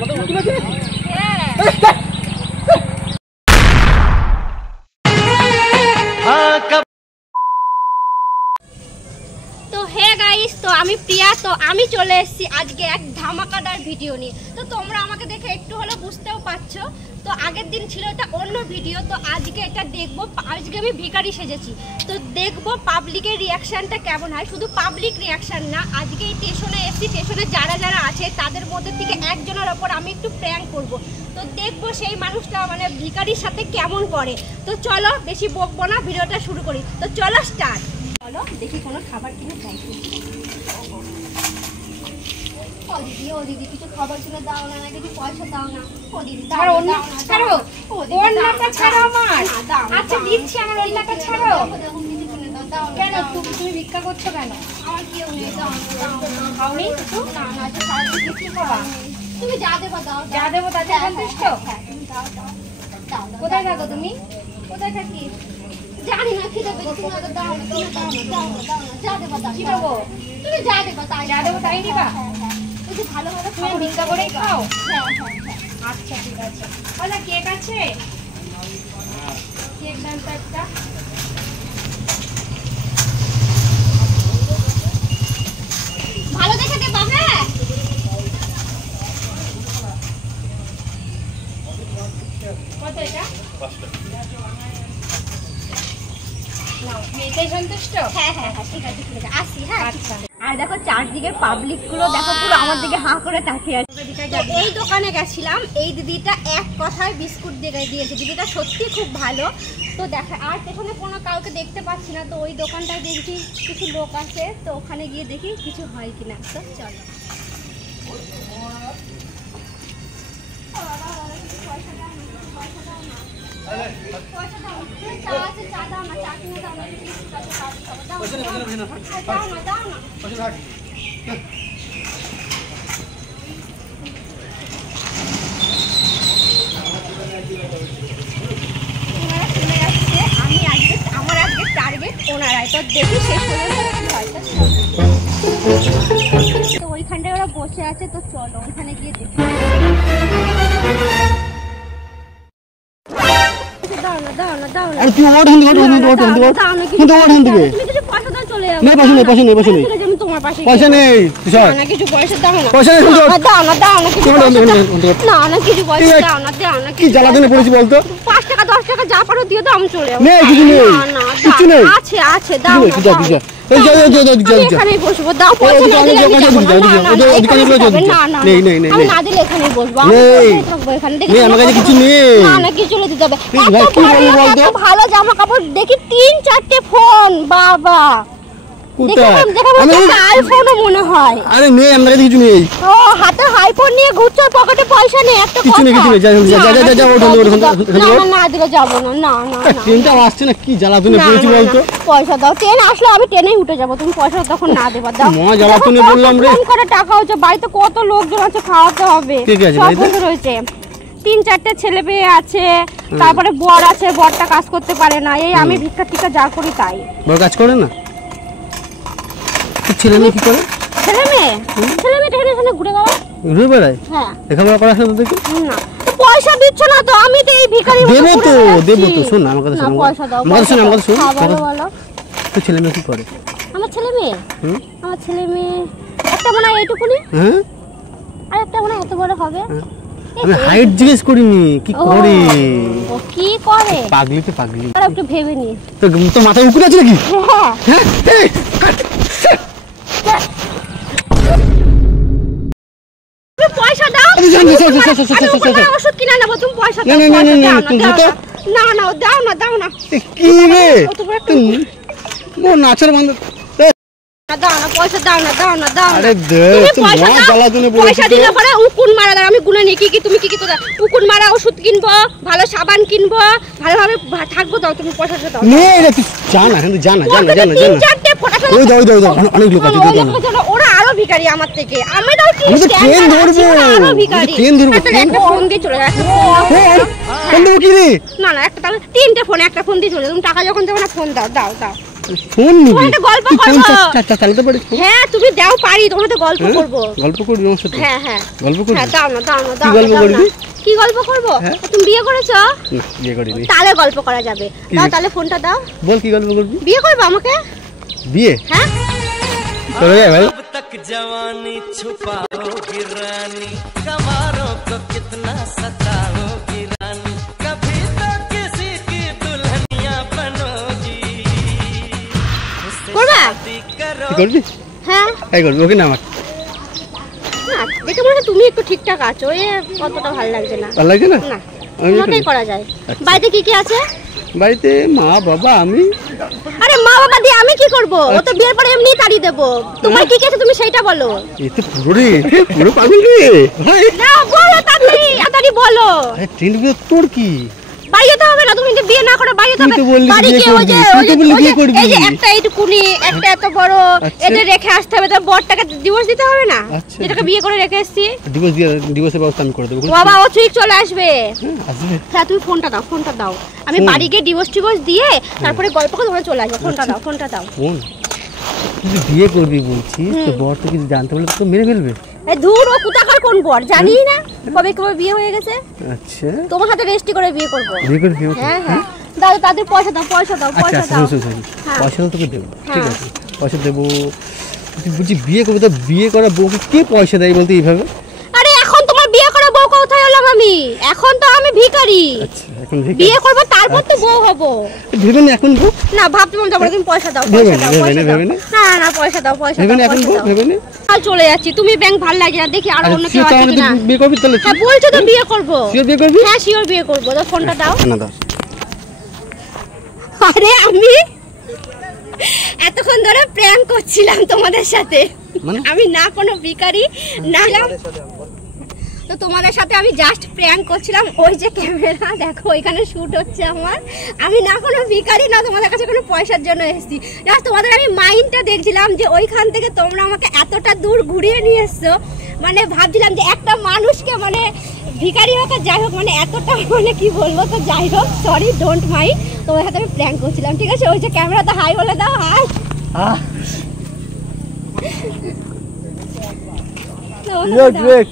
तो hey guys, तो আমি প্রিয়া, তো আমি চলে এসেছি আজকে এক ধামাকাদার ভিডিও নিয়ে। তো তোমরা আমাকে দেখে একটু হলো বুঝতেও পারছো। তো আগের দিন ছিল এটা অন্য ভিডিও, তো আজকে এটা দেখবো। আজকে আমি ভিখারি সেজেছি, তো দেখবো পাবলিকের রিয়াকশনটা কেমন হয়। শুধু পাবলিক রিয়াকশন না, আজকে এই স্টেশনে এসেছি, স্টেশনে যারা যারা আছে তাদের মধ্যে থেকে একজনের ওপর আমি একটু প্র্যাঙ্ক করব। তো দেখবো সেই মানুষটা মানে ভিখারির সাথে কেমন করে। তো চলো বেশি বকবো না, ভিডিওটা শুরু করি। তো চলো স্টার্ট। চলো দেখি কোনো খাবার কিনে চাই। ও দিদি, ও দিদি, কিছু খাবার কিনে দাও না, কিছু পয়সা দাও না। ও দিদি ছাড়ো, ছাড়ো, ওন্নাটা ছাড়ো আমার। আচ্ছা দিচ্ছি, আমার ওন্নাটা ছাড়ো। কিছু কিনে দাও, দাও কেন? তুমি ভিক্ষা করছো কেন? আমার কেউ নেই, দাও না। খাওনি কিছু? না না, আচ্ছা সারাদিন কি খাবা? তুমি যা দেবো দাও। যা দেবো তাতে সন্তুষ্ট? হ্যাঁ, তুমি দাও দাও দাও। কোথায় থাকো তুমি? কোথায় থাকি জানি না, খিদে পেয়েছে। দাও না, দাও না, দাও না, দাও না, যা দেবো দাও। কি দেবো? তুমি যা দেবো তাই। যা দেবো তাই দিবা? তুমি ভালো ভালো তুমি ভিক্ষা করেই খাও? হ্যাঁ হ্যাঁ হ্যাঁ। আচ্ছা ঠিক আছে। ওলা কেক আছে? কেক দাও তো একটা। ভালো দেখে দে বাবা। কত এটা? 5 টাকা। আর দেখো চারদিকে পাবলিক গুলো দেখো, পুরো আমার দিকে হাঁ করে তাকিয়ে আছে। এই দোকানে গেছিলাম, এই দিদিটা এক কথায় বিস্কুট দিয়েছে। দিদিটা সত্যি খুব ভালো। তো দেখা আর পেছনে কোনো কাউকে দেখতে পাচ্ছি না, তো ওই দোকানটায় দেখি কিছু লোক আছে, তো ওখানে গিয়ে দেখি কিছু হয় কিনা। তো চলো। আমার আজকে টার্গেট ওনারাই, তো দেখি শেষ পর্যন্ত কি হয়। তো ওইখানটায় ওরা বসে আছে, তো চলো ওইখানে গিয়ে দেখি। যা পারো দিয়ে দাও, আমি চলে যাবো। আছে আছে, দাও এখানেই বসবো। দাও পয়সা না দিলে আমি যাবো না। আমি না দিলে এখানেই বসবো, এখানে না না কিছু দিতে হবে। ভালো জামা কাপড় দেখি 3-4টে ফোন, বাবা আইফোনও মনে হয়। আরে নেই, আমার কাছে কিছু নেই। ও হাতে আইফোন নিয়ে ঘুরছো, পকেটে পয়সা নেই। একটা কিছু নেই, কিছু নেই। যা না দিলে যাবো না। না না ট্রেনটা আসছে না, কি জ্বালাতনে পড়েছি বলতো। পয়সা দাও, ট্রেন আসলে আমি ট্রেনেই উঠে যাবো। তুমি পয়সা তখন না দেবা, দাও। মা জ্বালাতনে বললাম রে, ফোন করে টাকা হচ্ছে, বাড়িতে কত লোকজন আছে, খাওয়াতে হবে। সব বন্ধ রয়েছে, 3-4টে ছেলে মেয়ে আছে, তারপরে বর আছে, বরটা কাজ করতে পারে না। এই আমি ভিক্ষা টিকা যা করি তাই। বর কাজ করে না? ছেলে মেয়ে কি করে? ছেলে মেয়ে এখানে ঘুরে বেড়ায়। হ্যাঁ, লেখাপড়া করার সাথে দেখি না। পয়সা দিচ্ছ না তো, আমি তো এই ভিখারি দেবো তো। শোন আমার কথা, শোন পয়সা দাও। আমার কথা শোন। বলো তো ছেলে মেয়ে কি করে? আমার ছেলে মেয়ে একটা মনে হয় এইটুকুনি। হ্যাঁ, আর একটা মনে হয় এত বড় হবে। আমি হাইট জিজ্ঞেস করিনি, কি করে। ও কি করে? পাগলিতে পাগলি। আর একটু ভেবে নি। তো মাথায় উকুন আছে নাকি? হ্যাঁ হ্যাঁ। পয়সা দাও। ওষুধ কিনে নেবো, তুমি পয়সা দাও। দাও না। কি রে নাচের বন্ধ। পয়সা দাও না। আরে পয়সা দিলে পরে উকুন মারা দাও। আমি গুনে নিই কি তুমি কি উকুন মারা ওষুধ কিনবো, ভালো সাবান কিনবো, ভালোভাবে থাকবো। দাও তুমি পয়সাটা দাও। জানা অনেক লোক আছে, ওরা আরো ভিখারি আমার থেকে। আমি দাও কি ট্রেন ধরবো, আরো ভিখারি। একটা ফোন দিয়ে চলে যাচ্ছে। ফোন দেবো কি রে? না একটা 3টে ফোন, একটা ফোন দিয়ে চলে। তুমি টাকা যখন দেবো না, ফোন দাও। ফোন নিবি? তোমার সাথে গল্প করব। চালাতে পারিস? হ্যাঁ তুমি দাও, পারি, তোমার সাথে গল্প করব। গল্প করবি আমার সাথে? হ্যাঁ হ্যাঁ গল্প করবি? হ্যাঁ দাও না, দাও না, কি গল্প করবি? কি গল্প করব? তুমি বিয়ে করেছো? না, বিয়ে করিনি। তাহলে গল্প করা যাবে। দাও তাহলে ফোনটা দাও। বল কি গল্প করবি? বিয়ে করবে আমাকে? বিয়ে? হ্যাঁ চলো যাই ভাই। अब तक जवानी छुपाओगी रानी, कमारों को कितना सताओगी रानी, कभी तो किसी की दुल्हनिया बनोगी। করবা? কি করবি? হ্যাঁ এই করবি, ওকে না আমার না, দেখে মনে হয় তুমি একটু ঠিকঠাক আছো, এ অতটা ভালো লাগছে না। ভালো লাগে না? না আমি তোমাকেই করা যায়। আচ্ছা। বাড়িতে কি কি আছে? বাড়িতে মা বাবা আমি। আরে মা বাবা দিয়ে আমি কি করব? ও তো বিয়ের পরে এমনি তাড়িয়ে দেবো। তোমার কি কি আছে তুমি সেইটা বলো। এতে পুরো রে, পুরো পাগল রে ভাই। না বলো তাড়াতাড়ি, তাড়াতাড়ি বলো। আরে ট্রেন বিয়ে তোর কি? বাড়ি যেতে হবে না, তুমি যদি বিয়ে না করো বাড়ি যেতে তুই হবে। তো বললি বাড়ি বিয়ে গিয়ে ওই করবি, যে তুই ওই তো যে বললি ওই বিয়ে যে- করবি। এই যে একটা এইটুকুনি, একটা এত বড়, আচ্ছা। এদের রেখে আসতে হবে, তার বরটাকে ডিভোর্স দিতে হবে না? আচ্ছা। যেটাকে বিয়ে করে রেখে এসেছি। ডিভোর্সের ব্যবস্থা আমি করে দেবো। বাবা ও ঠিক চলে আসবে। আসবে? হ্যাঁ তুমি ফোনটা দাও, ফোনটা দাও। আমি ফোন? বাড়ি গিয়ে ডিভোর্স দিয়ে তারপরে গল্প করে তোমরা চলে আসবে। ফোনটা দাও, ফোনটা দাও। ফোন? তুই বিয়ে করবি বলছিস, তো বর তো কিছু জানতে পারলে তো মেরে ফেলবে। এই ধুর, ও কোথাকার কোন বর জানি না, কবে কবে বিয়ে হয়ে গেছে। আচ্ছা, তোমার সাথে রেজিস্ট্রি করে বিয়ে করবো। বিয়ে করবি আমাকে? হ্যাঁ হ্যাঁ দাও, তাদের পয়সা দাও, পয়সা দাও, আচ্ছা পয়সা আচ্ছা, দাও। শোন, হ্যাঁ। পয়সা তো তোকে দেবো, ঠিক হ্যাঁ। আছে, পয়সা দেবো। তুই বলছি বিয়ে করবি, তো বিয়ে করা বউকে কে পয়সা দেয় বলতে এইভাবে? আরে এখন তোমার বিয়ে করা বউ কোথায় হলাম আমি? এখন তো আমি ভিখারি। আচ্ছা, এখন ঠিক বিয়ে করবো তারপর তো বউ হবো। ভেবে নি এখন বউ? না ভাবতে মন যাবো, তুমি পয়সা দাও, ভেবে পয়সা নি, দাও, ভেবে পয়সা নি, দাও। ভেবে নি। না না পয়সা দাও, পয়সা ভেবে দাও, নি এখন পয়সা বউ, দাও। ভেবে নি। কাল চলে যাচ্ছি, তুমি ব্যাংক ভালো লাগে না, দেখি আর অন্য কেউ তুই তো আছে আমাদের কিনা। বিয়ে করবি তাহলে? হ্যাঁ বলছো তো বিয়ে করবো। শিওর বিয়ে করবি? হ্যাঁ শিওর বিয়ে করবো, দাও ফোনটা দাও। না দাও। আরে আমি এতক্ষণ ধরে প্র্যাঙ্ক করছিলাম তোমাদের সাথে। মানে? আমি না কোনো ভিখারি না, তো তোমাদের সাথে আমি জাস্ট প্র্যাঙ্ক করছিলাম। ওই যে ক্যামেরা দেখো, ওইখানে শুট হচ্ছে আমার। আমি না কোনো ভিখারি না তোমাদের কাছে কোনো পয়সার জন্য এসেছি। জাস্ট তোমাদের আমি মাইন্ডটা দেখছিলাম যে ওইখান থেকে তোমরা আমাকে এতটা দূর ঘুরিয়ে নিয়ে এসছো। মানে ভাবছিলাম যে একটা মানুষকে মানে ভিখারি হোক আর যাই হোক, মানে এতটা মানে কি বলবো, তো যাই হোক সরি, ডোন্ট মাইন্ড। তোমার সাথে আমি প্র্যাঙ্ক করছিলাম, ঠিক আছে? ওই যে ক্যামেরাতে হাই বলে দাও, হাই। You're great.